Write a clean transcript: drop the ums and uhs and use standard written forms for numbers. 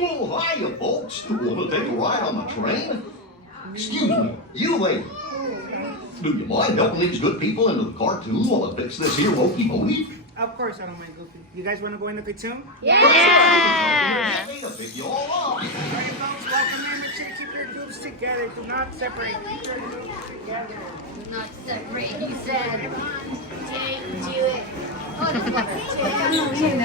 Oh, hiya, folks. Want to take a ride on the train? Excuse me, you lady. Do you mind helping these good people into the cartoon while I fix this here Wokey-Mokey? Of course I don't mind, Goofy. You guys want to go in the cartoon? Yeah! I'll pick you all up. Alright, folks, welcome in. Make sure you keep your groups together. Do not separate. Keep your groups together. Do not separate, you said. Okay, do it. Oh, that's better.